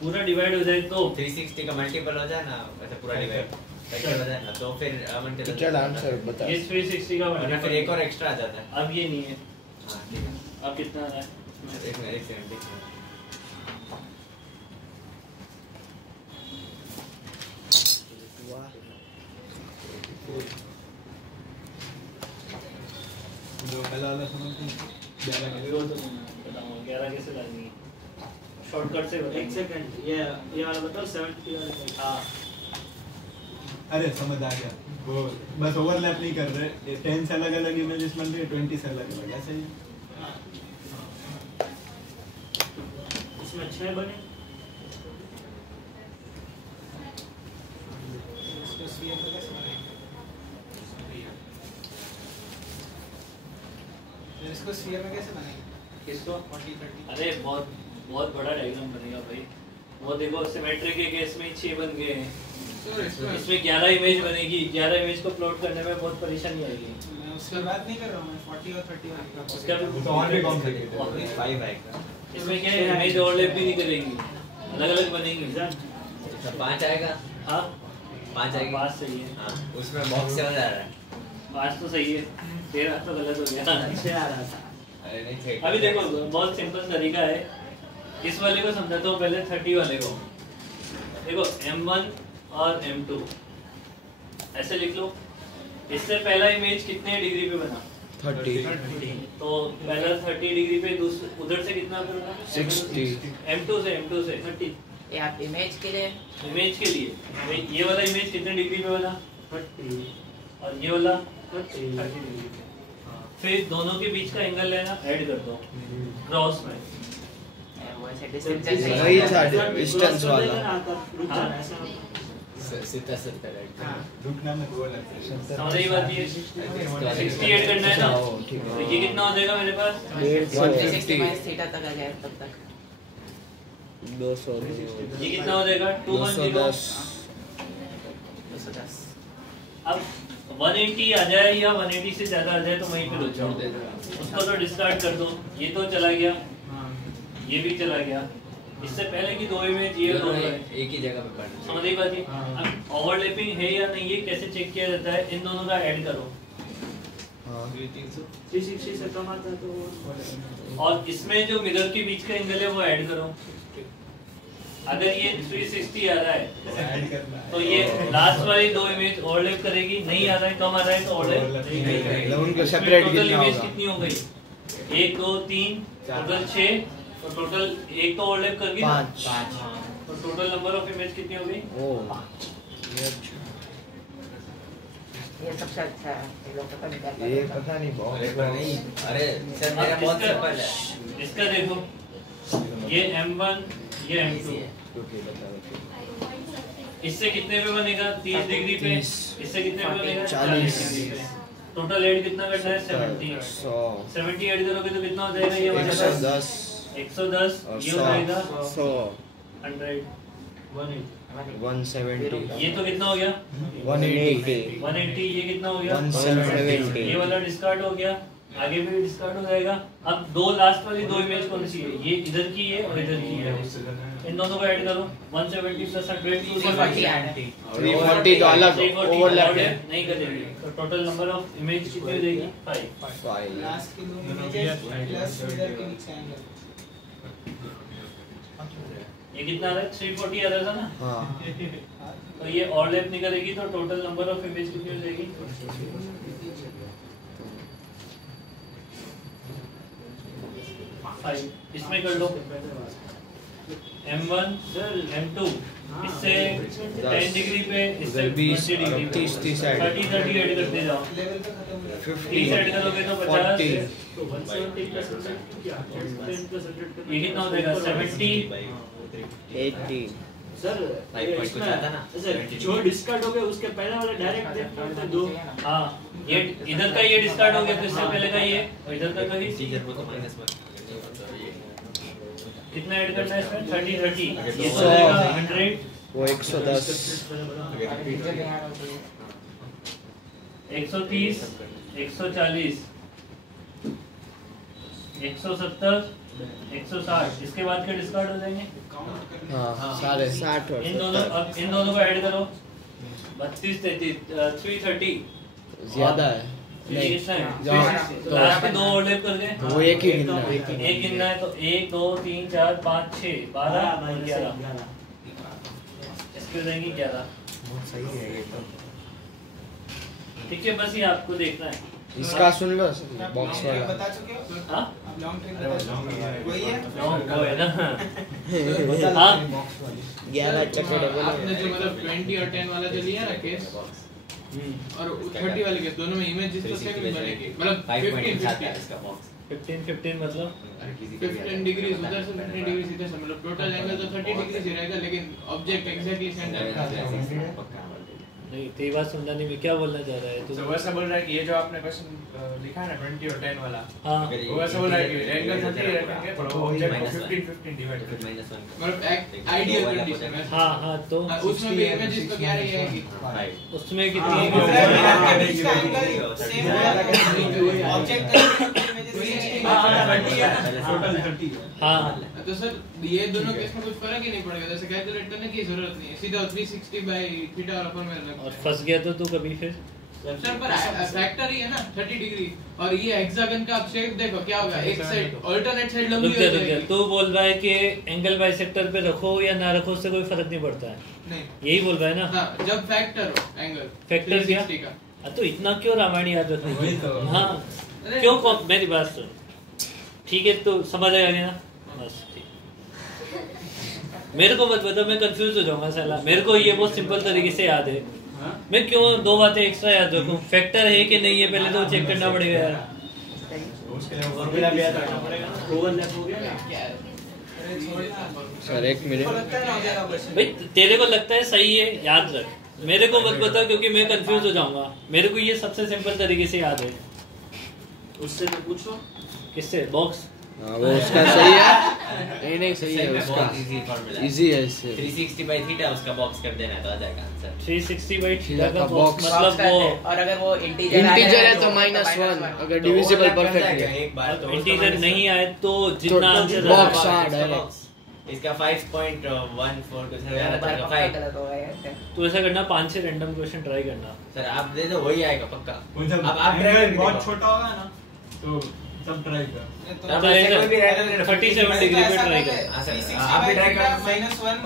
पूरा डिवाइड हो जाए तो 360 का मल्टीपल हो जाए ना, वैसे पूरा डिवाइड फैक्टर हो जाए ना, तो फिर अमन के चल आंसर बता। ये 360 का वरना फिर एक और एक्स्ट्रा आ जाता है। अब ये नहीं है। हाँ ठीक है, अब कितना आ रहा है? एक मिनट, एक सेकंड। जो पहला वाला समझ 11 अभी वो तो बताऊंगा 11 कैसे लानी है। शॉर्टकट से एक बताइए। सेकंड, ये वाला बताओ 70 वाला। हाँ अरे समझ आ गया वो बस ओवरलैप नहीं कर रहे 10 से अलग अलग इमेजेस बन रहे 20 से अलग अलग ऐसे ही इसमें 6 बने इसको स्फीयर को कैसे बनाएंगे इसको स्फीयर में कैसे बनाएंगे किसको 40 30 अरे बहुत बहुत बड़ा डायग्राम बनेगा भाई वो देखो सिमेट्री के केस में 6 बन गए हैं इसमें 11 इमेज बनेगी 11 इमेज को प्लॉट करने में बहुत परेशानी आएगी मैं उसकी बात नहीं कर रहा हूँ मैं 40 और 30 वाली का उसका भी तो और भी कॉम्प्लिकेटेड 5 आएगा इसमें क्या है इमेज ओवरलैप भी नहीं करेगी अलग अलग बनेंगी 5 आएगा हाँ 5 आएगी 5 सही है हाँ उसमें बॉक्स से हो जा रहा है 5 तो सही है 13 तो गलत हो गया 6 आ रहा था अरे नहीं थे अभी देखो बहुत सिंपल तरीका है इस वाले को समझाता हूँ पहले 30 वाले को देखो M1 और M2 ऐसे लिख लो इससे पहला इमेज कितने डिग्री पे बना 30 तो पहला 30 डिग्री पे उधर से कितना पे बना 60 M2 से 30 ये आप इमेज के लिए इमेज के लिए ये वाला इमेज कितने डिग्री पे बना 30 और ये वाला 30 डिग्री फिर दोनों के बीच का एंगल लेना ऐड कर दो क्रॉस में वो ऐसे डिस्टेंस वही था डिस्टेंस वाला सीधा 70 रुकना मत वो लगता है समझ रही बात ये 60 ऐड करना है ना ठीक तो ये कितना हो जाएगा मेरे पास 150 माइनस थीटा तक आ जाए तब तक 200 ये कितना हो जाएगा 210 210 अब 180 आ जाए या 180 से ज्यादा आ जाए तो वहीं पे रुक जाओ उसको तो डिस्कार्ड कर दो ये तो चला गया ये भी चला गया इससे पहले की दो इमेज ये दो है एक ही जगह पे पड़ समझ रही बात ये अब ओवरलैपिंग है या नहीं ये कैसे चेक किया जाता है इन दोनों का ऐड करो 360 से कम आता तो और इसमें जो मिरर के बीच का एंगल है वो ऐड करो अगर ये 360 आ रहा है ऐड करना है तो ये लास्ट वाली दो इमेज ओवरलैप करेगी नहीं आ रहा है कम आ रहा है तो ओवरलैप नहीं करेगी उनको सेपरेट टोटल गिनना इमेज होगा कितनी हो गई 1 2 3 टोटल 6 तो टोटल एक तो ओवरलैप कर गई ना 5 तो टोटल नंबर ऑफ इमेज कितनी हो गई ओ ये सबसे अच्छा है ये लोग पता नहीं क्या ये पता नहीं बहुत नहीं अरे सर मेरा बहुत सिंपल है इसका देखो ये M1 ये M2 इससे कितने पे बनेगा 30 डिग्री पे इससे कितने पे बनेगा 40 डिग्री पे टोटल ऐड कितना करना है 70 ऐड करोगे तो कितना हो जाएगा ये वाला 110 ये हो जाएगा 100 100 170 ये तो कितना हो गया 180 180 ये कितना हो गया 170 ये वाला डिस्कार्ड हो गया आगे भी डिस्कार्ड हो जाएगा अब दो लास्ट वाली दो इमेज कौन सी है ये इधर की है और इधर की है इन दोनों को ऐड करो 170 प्लस 100 340 तो अलग ओवरलैप है नहीं करेगी तो टोटल नंबर ऑफ इमेज कितनी हो जाएगी 5 लास्ट के दो इमेजेस प्लस मिरर के बीच का एंगल ये कितना आ रहा है 340 आ रहा था ना हां तो ये ओवरलैप नहीं करेगी तो टोटल नंबर ऑफ इमेज कितनी हो जाएगी 5 इसमें कर लो M1 M2 इससे 10 डिग्री पे इससे 20 डिग्री पे 30 ऐड 30 ऐड करते जाओ लेवल पे खत्म हो गया 30 ऐड करोगे तो 50 तो 170 प्लस 100 क्या 10 प्लस 100 ये कितना हो जाएगा 70 80 सर Five point कुछ आता ना? जो डिस्कार्ड हो गया उसके पहले वाला डायरेक्ट देखते दो हाँ ये इधर का ये डिस्कार्ड हो गया तो इससे पहले का ये और इधर का भी टीचर को तो -1 कितना ऐड करना है इसमें 30 30 ये तो हो जाएगा 100 वो 110 130 140 170 160 इसके बाद के डिस्कार्ड हो जाएंगे हां सारे 60 और इन दोनों 70 अब इन दोनों को ऐड करो 32 33 330 ज्यादा है ये कितना है जहाँ- 360 तो लास्ट के दो ओवरलैप कर गए वो एक ही गिनना है एक गिनना है तो 1 2 3 4 5 6 12 और 11 इसके हो जाएंगे 11 बहुत सही है ये तो ठीक है बस ये आपको देखना है इसका सुन लो बॉक्स आप वाला बता चुके हो हाँ आप लॉन्ग ट्रिक वही है वो है ना। हाँ 11 चक्कर डबल आपने जो मतलब 20 और 10 वाला जो लिया ना केस और 30 वाले केस दोनों में इमेज जिस तो सेम बनेगी मतलब 15 इसका बॉक्स 15 मतलब 15 डिग्री उधर से 15 डिग्री इधर से मतलब टोटल एंगल तो 30 डिग्री ही रहेगा लेकिन ऑब्जेक्ट एग्जैक्टली सेंटर नहीं तेरी बात समझा नहीं। मैं क्या बोलना चाह रहा है तू? वैसा बोल रहा है कि ये जो आपने क्वेश्चन लिखा है ना 20 और 10 वाला, हाँ वो वैसा बोल रहा है कि एंगल 30 रखेंगे पर वो ऑब्जेक्ट को 15 डिवाइड कर मतलब आइडियल कंडीशन है। हाँ हाँ तो उसमें भी इमेज इसको क्या रहेगी उसमें कितनी सेम ऑब्जेक्ट टोटल 30 हाँ तो सर ये दोनों केस में कुछ फर्क ही नहीं पड़ेगा जैसे कैलकुलेट करने की जरूरत नहीं है सीधा 360 बाय थीटा और अपन में और फंस गया तो तू कभी फिर सर पर फैक्टर ही है ना 30 डिग्री और ये हेक्सागन का आप शेप देखो क्या होगा एक साइड अल्टरनेट साइड लंबी हो जाएगी। तू बोल रहा है कि एंगल बाइसेक्टर पे रखो या ना रखो उससे कोई फर्क नहीं पड़ता है नहीं यही बोल रहा है ना। हाँ जब फैक्टर हो एंगल फैक्टर क्या 360 का तो इतना क्यों रामायण याद रखने की? हाँ अरे क्यों मेरी बात सुन ठीक है तो समझ आएगा ना बस ठीक। मेरे को मत बता मैं कंफ्यूज हो जाऊंगा साला। मेरे को ये बहुत सिंपल तरीके से याद है। मैं क्यों दो बातें एक्स्ट्रा याद रखूं? फैक्टर है कि नहीं है पहले तो चेक करना पड़ेगा यार। उसके लिए फॉर्मूला भी याद रखना पड़ेगा। ओवरलैप हो गया ना सर एक मिनट भाई तेरे को लगता है सही है याद रख। मेरे को मत बता क्योंकि मैं कंफ्यूज हो जाऊंगा। मेरे को ये सबसे सिंपल तरीके से याद है। उससे तो पूछो किससे? बॉक्स हाँ वो उसका सही है। नहीं सही है उसका इजी फार्मूला इजी है इससे 360 बाय थीटा उसका बॉक्स कर देना तो आ जाएगा आंसर 360 बाई थीटा का बॉक्स box। मतलब वो और अगर वो इंटीजर इंटीजर है तो -1 अगर डिविजिबल परफेक्ट है एक बार तो इंटीजर नहीं आए तो जितना आंसर box आएगा, हाँ डायरेक्ट इसका 5.14 कुछ है यार पक्का 5 गलत हो गया तो ऐसा करना 5 से रैंडम क्वेश्चन ट्राई करना। सर आप दे दो वही आएगा पक्का। जब अब आप ट्राई एंगल बहुत छोटा होगा ना तो सब ट्राई कर। अब ऐसे कोई भी रैंडम 37 डिग्री पे ट्राई कर। आप भी ट्राई करो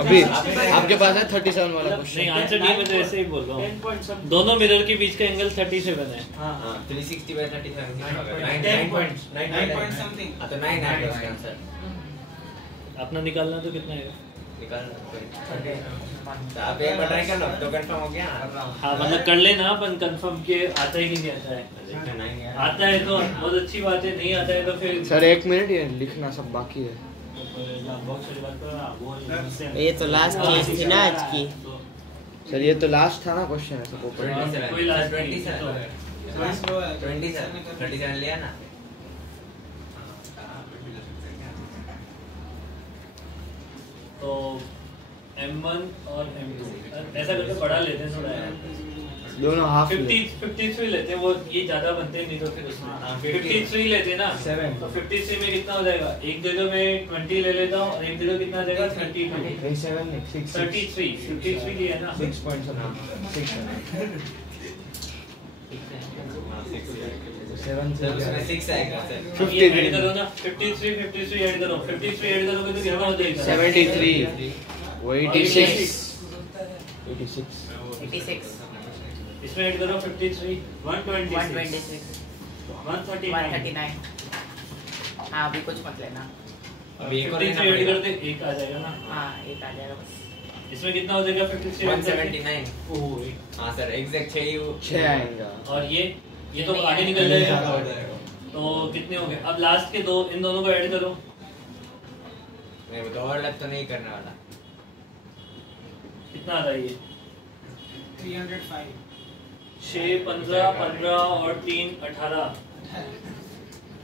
अभी आपके पास है 37 वाला क्वेश्चन। नहीं आंसर नहीं मैं तो ऐसे ही बोल रहा हूँ। दोनों मिरर के बीच का एंगल 37 है। हां 360 बाय 37 9 पॉइंट समथिंग तो 9 है इसका आंसर अपना निकालना तो कितना है? निकाल तो आप एक बार ट्राई कर लो तो कंफर्म हो गया। हाँ मतलब कर लेना अपन कंफर्म के आता है कि नहीं आता है। आता है तो बहुत अच्छी बात है नहीं आता है तो फिर सर एक मिनट ये लिखना सब बाकी है। ये तो लास्ट केस थी ना आज की। सर ये तो लास्ट था ना क्वेश्चन ऐसा कोई लास्ट 27 लिया ना। तो M1 और M2 ऐसा करके बढ़ा लेते हैं थोड़ा यार। दोनों हाफ 53 लेते हैं वो ये ज्यादा बनते हैं नहीं तो फिर उसमें 53 लेते हैं ना तो 53 में कितना हो जाएगा? एक जगह में 20 ले लेता हूँ और एक जगह कितना आ जाएगा 32 53 लिया ना 6 आएगा सर 50 ऐड करो ना 53 ऐड करो 53 ऐड करोगे तो कितना हो जाएगा 73 वो 86 इसमें ऐड करो 53 126 139 हाँ अभी कुछ मत लेना। अभी एक और 53 ऐड कर दे एक आ जाएगा ना। हाँ एक आ जाएगा बस। इसमें कितना हो जाएगा 53 179 हां सर एग्जैक्ट 6 आएगा। और ये तो आगे निकल जाएगा तो कितने हो गए? अब लास्ट के दो इन दोनों को ऐड करो। मैं तो ओवरलैप तो नहीं करने वाला। कितना आ रहा है ये? 305 6 15 और 3 18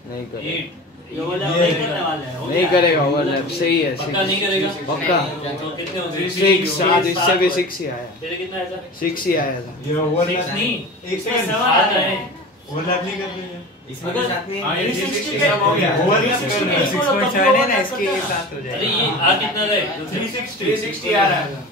नहीं करेगा 8 ये वाला नहीं करने वाला है नहीं करेगा ओवरलैप सही है पक्का नहीं करेगा? पक्का तो कितने हो गए? 6 इससे भी 6 ही आया तेरे कितना आया था? 6 ही आया था। ये ओवरलैप 6 नहीं एक सेकंड सात आए। ओवरलैप नहीं कर रही है। इसमें भी साथ में हां ये 360 हो गया ओवरलैप कर रहे हैं 6.7 है ना इसके साथ हो अरे ये आ कितना रहा है? 360 आ रहा है।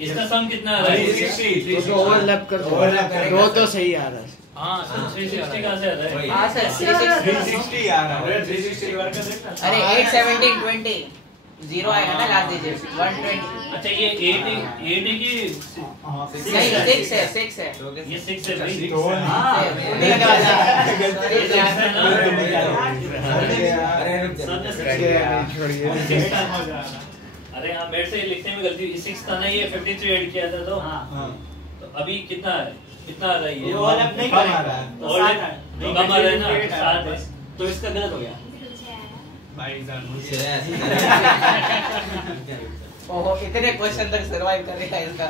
इसका सम कितना आ रहा है? 360 तो ओवरलैप कर Overlap करेगा। दो तो सही आ रहा है। हाँ 360 कहाँ से आ रहा है? हाँ सर 360 आ रहा है 360 वर्क कर देखना। अरे 8 17 20 0 आएगा ना लास्ट डिजिट 120। अच्छा ये 8 है कि नहीं 6 है ये 6 है भाई। अरे हाँ मेरे से लिखने में गलती 6 था ना, ये 53 ऐड किया था तो अभी कितना है, कितना आ रहा है ये ओवरलैप नहीं कर रहा है तो कम आ रहा है ना 7 है, तो इसका गलत हो गया। ओहो इतने क्वेश्चन तक सरवाइव करेगा इसका।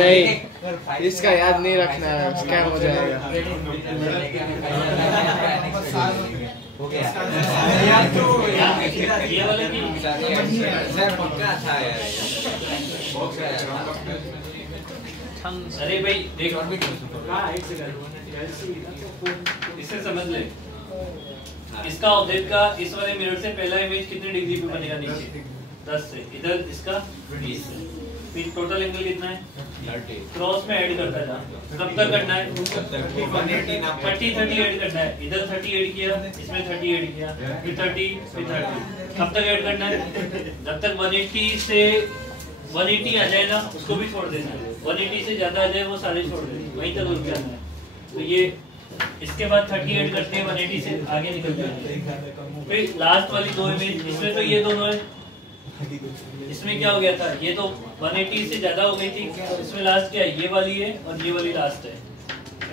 नहीं इसका याद नहीं रखना है, स्कैम हो जाएगा। हो गया ये वाले की सर पक्का अच्छा है अरे भाई देख हां एक सेकंड इससे समझ ले इसका ऑब्जेक्ट का इस वाले मिरर से पहला इमेज कितने डिग्री पे बनेगा नीचे 10 से, इधर इसका 20 से, फिर टोटल एंगल कितना है 30। क्रॉस में ऐड करता जा, कब तक करना है 30 ऐड करना है, इधर 30 ऐड किया, इसमें 30 ऐड किया, फिर 30 फिर 30, कब तक ऐड करना है जब तक 180 से 180 आ जाए ना उसको भी छोड़ देना है, 180 से ज्यादा आ जाए वो सारे छोड़ देना, वहीं तक रुक जाना है। तो ये इसके बाद 30 ऐड करते हैं 180 से आगे निकल जाते हैं। फिर लास्ट वाली दो इमेज, इसमें तो ये दोनों है, इसमें क्या हो गया था ये तो 180 से ज्यादा हो गई थी, इसमें लास्ट क्या है ये वाली है और ये वाली लास्ट है,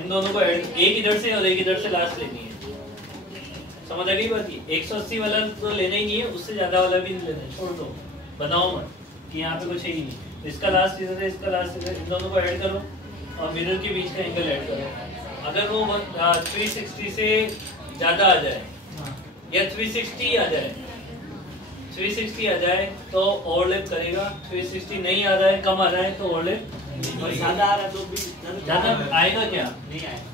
इन दोनों को ऐड एक इधर से और एक इधर से लास्ट लेनी है। समझ आ गई बात की 180 वाला तो लेना ही नहीं है, उससे ज्यादा वाला भी नहीं लेना है, छोड़ दो बनाओ मत कि यहाँ पे कुछ है ही नहीं। इसका लास्ट इधर है, इसका लास्ट इधर, इन दोनों को ऐड करो और मिरर के बीच का एंगल ऐड करो। अगर वो 360 से ज्यादा आ जाए या 360 आ जाए, 360 आ जाए तो ओवरलैप करेगा, 360 नहीं आ रहा है कम आ रहा है तो ओवरलैप ज्यादा आ रहा है तो भी ज्यादा आएगा क्या नहीं आएगा,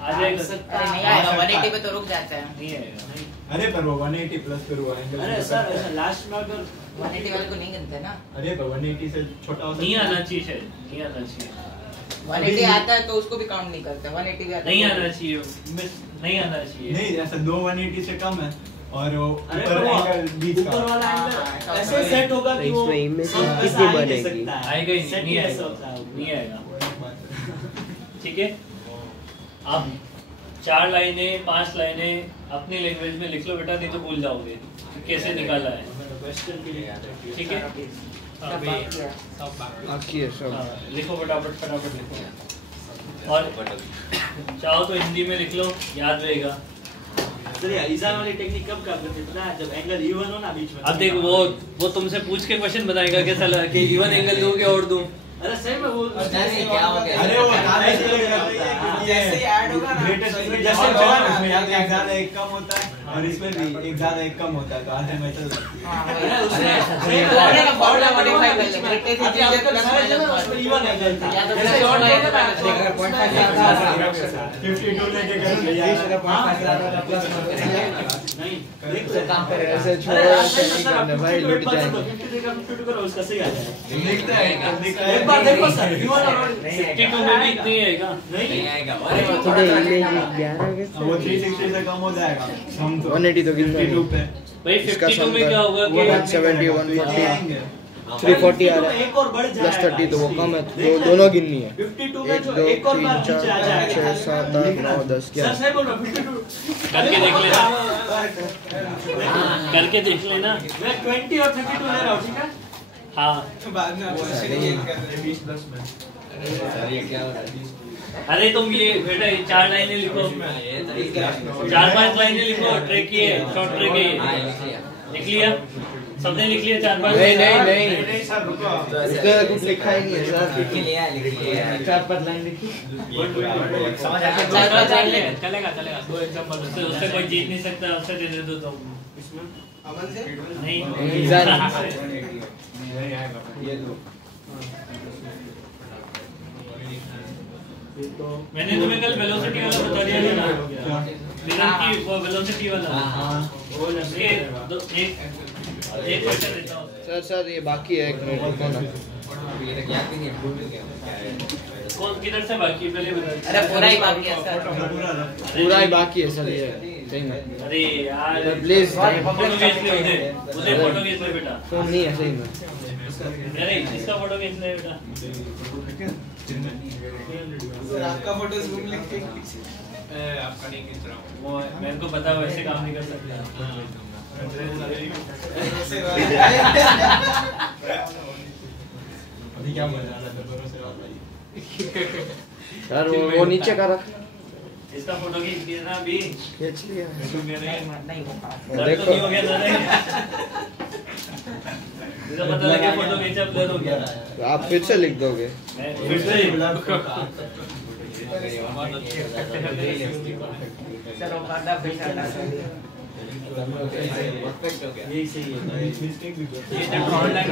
आ जाएगा नहीं आएगा 180 पे तो रुक जाता है। नहीं आएगा। अरे पर वो 180 प्लस फिर वो एंगल। अरे सर ऐसा लास्ट में अगर 180 वाले को नहीं गिनते ना, अरे पर 180 से छोटा हो नहीं आना चाहिए, नहीं आना चाहिए, 180 आता है तो उसको भी काउंट नहीं करते, 180 भी आता है नहीं आना चाहिए, नहीं आना चाहिए। नहीं ऐसा 2 180 से कम है और वो अरे ऊपर वो एंगल बीच ऊपर का वाला एंगल ऐसे सेट होगा कि वो इसमें इमेज सब कितनी ऐसा बनेगी? सकता है। आएगा ही सेट नहीं ही ऐसा आएगा, होता है। नहीं आएगा। ठीक है अब 4 लाइनें 5 लाइनें अपनी लैंग्वेज में लिख लो बेटा, नहीं तो भूल जाओगे कैसे निकाला है। क्वेश्चन के लिए ठीक है बाकी है सब। हाँ, लिखो फटाफट फटाफट लिखो और चाहो तो हिंदी में लिख लो, याद रहेगा। सर ये इजान वाली टेक्निक कब काम करते हैं पता है, जब एंगल इवन हो ना बीच में। अब देख वो तुमसे पूछ के क्वेश्चन बताएगा कैसा लगा कि इवन एंगल दूं क्या और दूं। अरे सही में वो जैसे क्या हो गया, अरे वो जैसे ही ऐड होगा ना जैसे उसमें याद एक ज्यादा एक कम होता है और इसमें भी एक ज्यादा एक कम होता है तो आधे में चल जाता है। है। उसमें कोने का फॉर्मूला मॉडिफाई कर ले, ग्रेटे से अभी आपका प्लस सारा माइनस जगह उसमें इवन एंगल था। या तो फिर शॉर्ट रहेगा ना, अगर 0.5 52 लेके करो नहीं देख तो काम करेगा। ऐसे छोड़ अरे ऐसे नहीं करना भाई, लुट जाएंगे। 52 करो उसका सही आ जाएगा। लिखता है एक बार देखो सर इवन और 52 में भी इतनी आएगा। नहीं आएगा। थोड़े इमेज 11 के वो 360 से कम हो जाएगा हम तो 180 तो गिनता 52 पे भाई इसका 52 में क्या होगा कि 170 140 आएंगे 340 आ रहा है एक और बढ़ जाएगा। प्लस 30 तो वो कम है, तो दोनों गिननी है। 52 में 1 जो 2 एक और 3 बार 4 नीचे आ 5 जाएगा। 6 7 8 9 10 सर 11 सही बोल रहा हूं 52 करके देख लेना, करके देख लेना। मैं 20 और 32 ले रहा हूं ठीक है। हाँ बाद में आप क्वेश्चन चेंज कर देंगे 20 प्लस में सर ये क्या हो रहा है? अरे तुम ये बेटा ये 4 लाइनें लिखो, 4-5 लाइनें लिखो, ट्रैक की है, शॉर्ट ट्रैक है ये। लिख लिया सबने, लिख लिया 4-5। नहीं सर रुको इसका कुछ लिखा ही नहीं है सर। लिख लिया है, लिख लिया है। 4-5 लाइन लिखी। समझ आ गया? 4-5 लाइन ले। चलेगा चलेगा, दो एग्जांपल उससे कोई जीत नहीं सकता, उससे दे दे दो तुम। अमन से नहीं नहीं आएगा ये दो मैंने तुम्हें कल वेलोसिटी वाला बता दिया था ना, मिरर की वो वेलोसिटी वाला। हाँ उसके एक क्वेश्चन देता हूँ। सर ये बाकी है, 1 मिनट रुको ना। ये तक याद भी नहीं है, भूल गया क्या है। कौन किधर से बाकी है पहले बता। अरे पूरा ही बाकी है सर। पूरा ही बाकी है सर ये सही में। अरे यार प्लीज फोटो खींच ले उसे फोटो खींच ले बेटा। फोन नहीं है सही में। अरे इसका फोटो खींच ले बेटा। सर आपका फोटो जूम लेके आपका नहीं खींच रहा हूँ। वो मेरे को पता है वैसे काम नहीं कर सकता। अभी क्या बोल रहा था भरोसे वाला भाई सर वो नीचे का रख। इसका फोटो खींच लिया ना अभी। खींच लिया। नहीं हो पा दर्द तो नहीं हो गया ना? मुझे पता लगा फोटो खींचा ब्लर हो गया। आप फिर से लिख दोगे। मैं फिर से चलो पर्दा बिछाना परफेक्ट हो गया। यही सही है मिस्टेक भी ये जब ऑनलाइन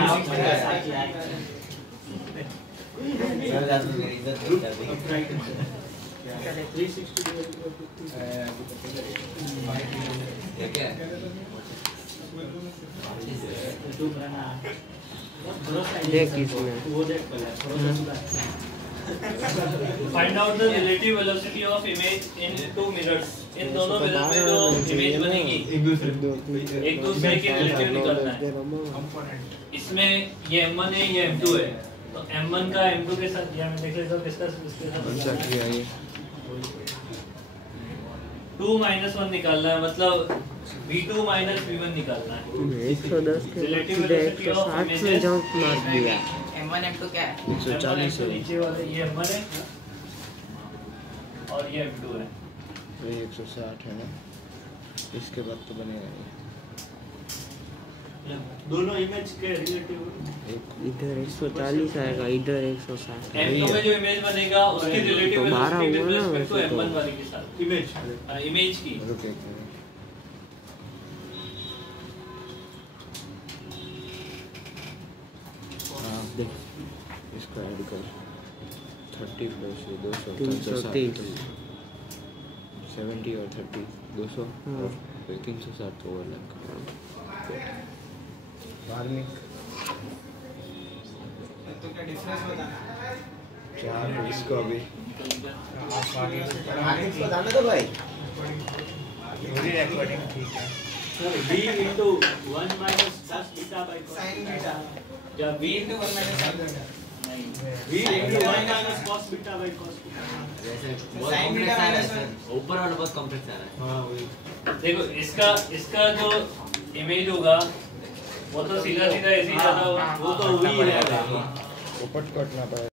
मेरी इज्जत नहीं कर दी। 360 ये क्या है? देख इसमें। वो देख पहले find out the relative velocity of image in two mirrors. इन दोनों मिरर में जो इमेज बनेगी एक दूसरे की रिलेटिव निकालना है। इसमें ये M1 है ये M2 है, तो M1 का M2 के साथ या मैं देख लेता हूं किसका किसके साथ कौन सा किया ये? 2 - 1 निकालना है, मतलब V2 - V1 निकालना है। 110 के रिलेटिव सीधे वेलोसिटी ऑफ 160 में जंप मार दिया। M1 M2 क्या है? 140 से नीचे वाले ये M1 है और ये M2 है। ये 160 है ना, इसके बाद तो बनेगा नहीं। दोनों इमेज के रिलेटिव इधर 140 आएगा, इधर 160 M2 में जो इमेज बनेगा उसकी रिलेटिव तो बारह वेलोसिटी हुआ विद ना रिस्पेक्ट टू वैसे तो। M1 वाले के साथ इमेज इमेज की। रुके हाँ देख इसको ऐड कर 30 प्लस 200 330 70 और 30 200 और 360 तो अलग धार्मिक तो क्या डिफरेंस बताना चार इसको अभी बताना तो भाई। Sir b into 1 minus cos beta by cos sin beta या V into 1 minus sin beta b into 1 minus cos beta by cos beta जैसे Sin बहुत beta कॉम्प्लेक्स आ रहा है minus सर, ऊपर वाला बहुत कॉम्प्लेक्स आ रहा है। हाँ वही देखो इसका जो इमेज होगा वो तो सीधा सीधा ऐसे ही जाता होगा, वो तो वही है। उपट कटना पड़ेगा।